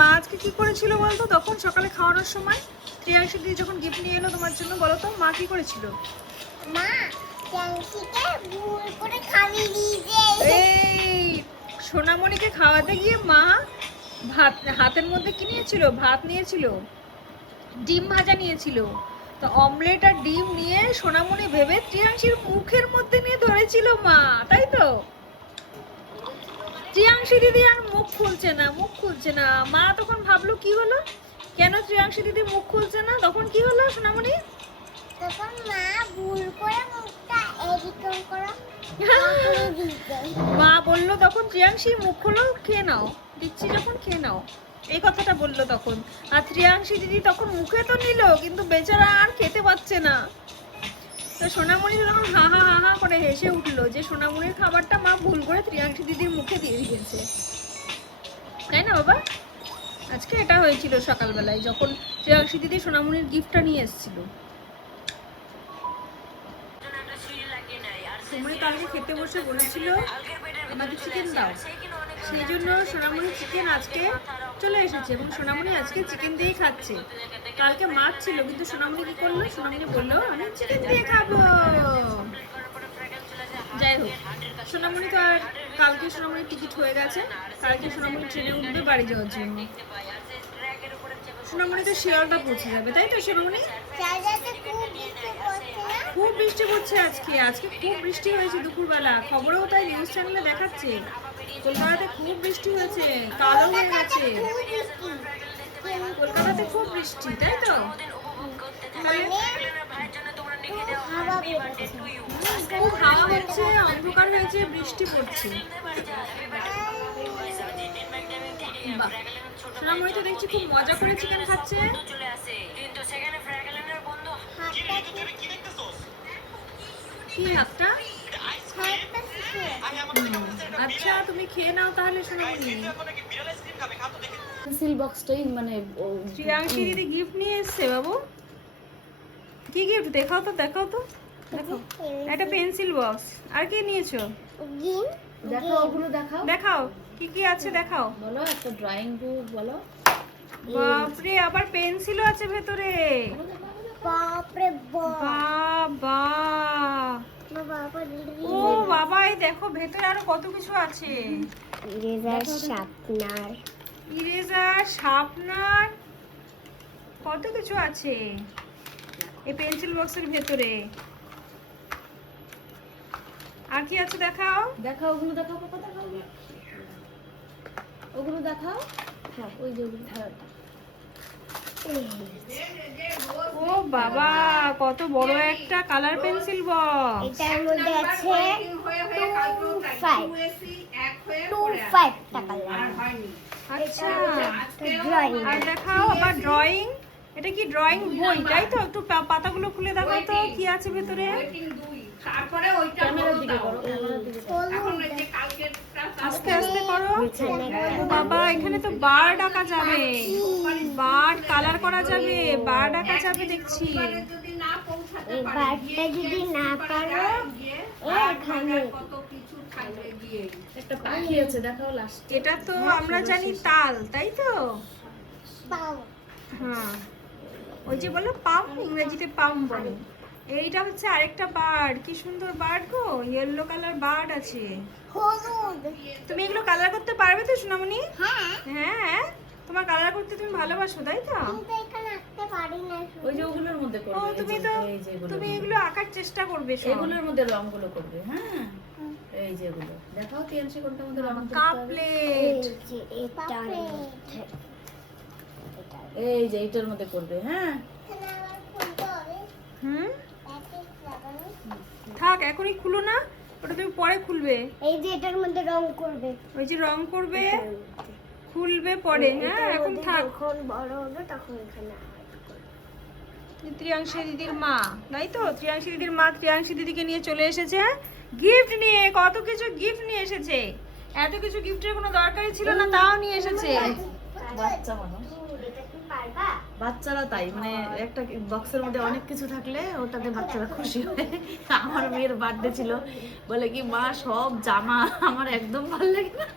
মা আজকে কি করেছিল বলতো? তখন সকালে খাওয়ানোর সময় ত্রিয়াংশী দিদি যখন গিফট নিয়ে এলো তোমার জন্য, বলো তো মা কি করেছিল? মা ত্রিয়াংশীকে ভুল করে খাইয়ে দিয়েছে। এই সোনামণিকে খাওয়াতে গিয়ে মা ভাত হাতের মধ্যে কি নিয়েছিল? ভাত নিয়েছিল, ডিম ভাজা নিয়েছিল। তো অমলেট আর ডিম নিয়ে সোনামণি ভেবে ত্রিয়াংশীর মুখের মধ্যে নিয়ে ধরেছিল মা, তাই তো? ত্রিয়াংশী দিদি আর মুখ খুলছে না, মুখ খুলছে না। মা তখন ভাবলো কি হলো, কেন ত্রিয়াংশী দিদি মুখ খুলছে না? তখন কি হলো সোনামণি? তখন মা ভুল করে মুখটা এরকম করে দিয়েছে। মা বললো তখন ত্রিয়াংশী মুখ খোলো, খেয়ে নাও, দিচ্ছি যখন খেয়ে নাও, এই কথাটা বললো তখন। আর ত্রিয়াংশী দিদি তখন মুখে তো নিল, কিন্তু বেচারা আর খেতে পাচ্ছে না। তো সোনামণি তখন হা হা হা হা করে হেসে উঠলো যে সোনামণির খাবারটা মা ভুল করে ত্রিয়াংশী দিদির মুখে দিয়ে দিয়েছে, তাই না বাবা? আজকে এটা হয়েছিল সকালবেলায় যখন ত্রিয়াংশী দিদি সোনামণির গিফটটা নিয়ে এসেছিল। সময় কালকে খেতে বসে বলেছিল আমাকে চিকেন দাও, সেই জন্য সোনামণি চিকেন আজকে চলে এসেছে এবং সোনামণি আজকে চিকেন দিয়েই খাচ্ছে। কালকে মাছ ছিল, কিন্তু সোনামণি কি করলো? সোনামণি বললো আমি চিকেন দিয়ে খাবো। যাই হোক, সোনামণি তো আর কালকে সোনামণির টিকিট হয়ে গেছে, কালকে সোনামণি ট্রেনে উঠবে বাড়ি যাওয়ার জন্য। সোনামণি তো শিয়ালদা পৌঁছে যাবে, তাই তো সোনামণি? চারিদিকে খুব বৃষ্টি পড়ছে না? খুব বৃষ্টি পড়ছে আজকে, আজকে খুব বৃষ্টি হয়েছে দুপুরবেলা, খবরেও তাই নিউজ চ্যানেলে দেখাচ্ছে কলকাতাতে খুব বৃষ্টি হয়েছে, কালো হয়ে গেছে। কলকাতাতে খুব বৃষ্টি, তাই তো? তাহলে হাওয়া বেরোচ্ছে। খুব হাওয়া হচ্ছে, অন্ধকার হয়েছে, বৃষ্টি পড়ছে। বাহ, সোনামণি তো দেখছি খুব মজা করে চিকেন খাচ্ছে। কি হাতটা? আচ্ছা তুমি খেয়ে নাও তাহলে সোনামণি। পেন্সিল বক্সটাই মানে ত্রিয়াংশী দিদি গিফট নিয়ে এসছে বাবু। কি গিফট দেখাও তো, দেখাও তো, দেখাও। একটা পেন্সিল বক্স, আর কি নিয়েছো? গিন দেখাও, ওগুলো দেখাও, দেখাও কি কি আছে, দেখাও। বলো একটা ড্রয়িং বুক বলো। বাপরে, আবার পেন্সিলও আছে ভেতরে। বাপরে বাবা, বাবা ও বাবা, এই দেখো ভেতরে আরো কত কিছু আছে। ইরেজার শার্পনার, ইরেজার, শার্পনার, কত কিছু আছে এই পেন্সিল বক্সের ভেতরে। আর কি আছে দেখাও। দেখাও ওগুলো, দেখাও পাপা, দেখাও ওগুলো দেখাও। হ্যাঁ ওই যে ওগুলো হ্যাঁ। ও বাবা, কত বড় একটা কালার পেন্সিল বক্স। এটার মধ্যে আছে 25 টাকা লাগে। আচ্ছা, ড্রয়িং আর দেখাও আবার ড্রয়িং। এটা কি ড্রয়িং বই, তাই তো? একটু পাতাগুলো খুলে দেখাও তো কি আছে ভেতরে। ক্যামেরার দিকে করো, ক্যামেরার দিকে করো। আস্তে আস্তে করো। ও বাবা, এখানে তো বার্ড আঁকা যাবে, বার্ড কালার করা যাবে, বার্ড আঁকা যাবে দেখছি। এই বারটা যদি না পারো এখানে একটা পাখি আছে দেখাও লাস্ট। এটা তো আমরা জানি তাল, তাই তো? পাও। হ্যাঁ, ওই যে বলো পাম, ইংরেজিতে পাম বলে। এইটা হচ্ছে আরেকটা বার্ড, কি সুন্দর বার্ড গো, ইয়েলো কালার বার্ড আছে। হলুদ। তুমি এগুলো কালার করতে পারবে তো সোনামণি? হ্যাঁ, হ্যাঁ, তোমার কালার করতে তুমি ভালোবাসো, তাই তো? কিন্তু এখানে আঁকতে পারি না। ওই যে ওগুলোর মধ্যে ও, করবে, তুমি তো তুমি এগুলো আঁকার চেষ্টা করবে সব। এগুলোর মধ্যে রংগুলো করবে। হ্যাঁ এই যে এগুলো দেখাও, টিএনসি কোনটার মধ্যে রং করতে কাপ হবে। প্লেট, যে এটার মধ্যে এই যে এটার মধ্যে করবে। হ্যাঁ এখানে আবার খুলতে হবে। হুম, প্যাকেট লাগানো। থাক এখনই খুলো না, ওটা তুমি পরে খুলবে। এই যে এটার মধ্যে রং করবে। ওই যে রং করবে, খুলবে পরে। হ্যাঁ, এখন থাক। যখন বড় হবে তখন এখানে ত্রিয়াংশী দিদির মা, তাই তো? ত্রিয়াংশী দিদির মা ত্রিয়াংশী দিদিকে নিয়ে চলে এসেছে গিফট নিয়ে, কত কিছু গিফট নিয়ে এসেছে। এত কিছু গিফটের কোনো দরকারই ছিল না, তাও নিয়ে এসেছে। বাচ্চা মানুষ, এটা কি পারবা? বাচ্চারা তাই মানে একটা বক্সের মধ্যে অনেক কিছু থাকলে ওটাতে বাচ্চারা খুশি হয়। আমার মেয়ের বার্থডে ছিল, বলে কি মা সব জামা আমার একদম ভালো লাগে না।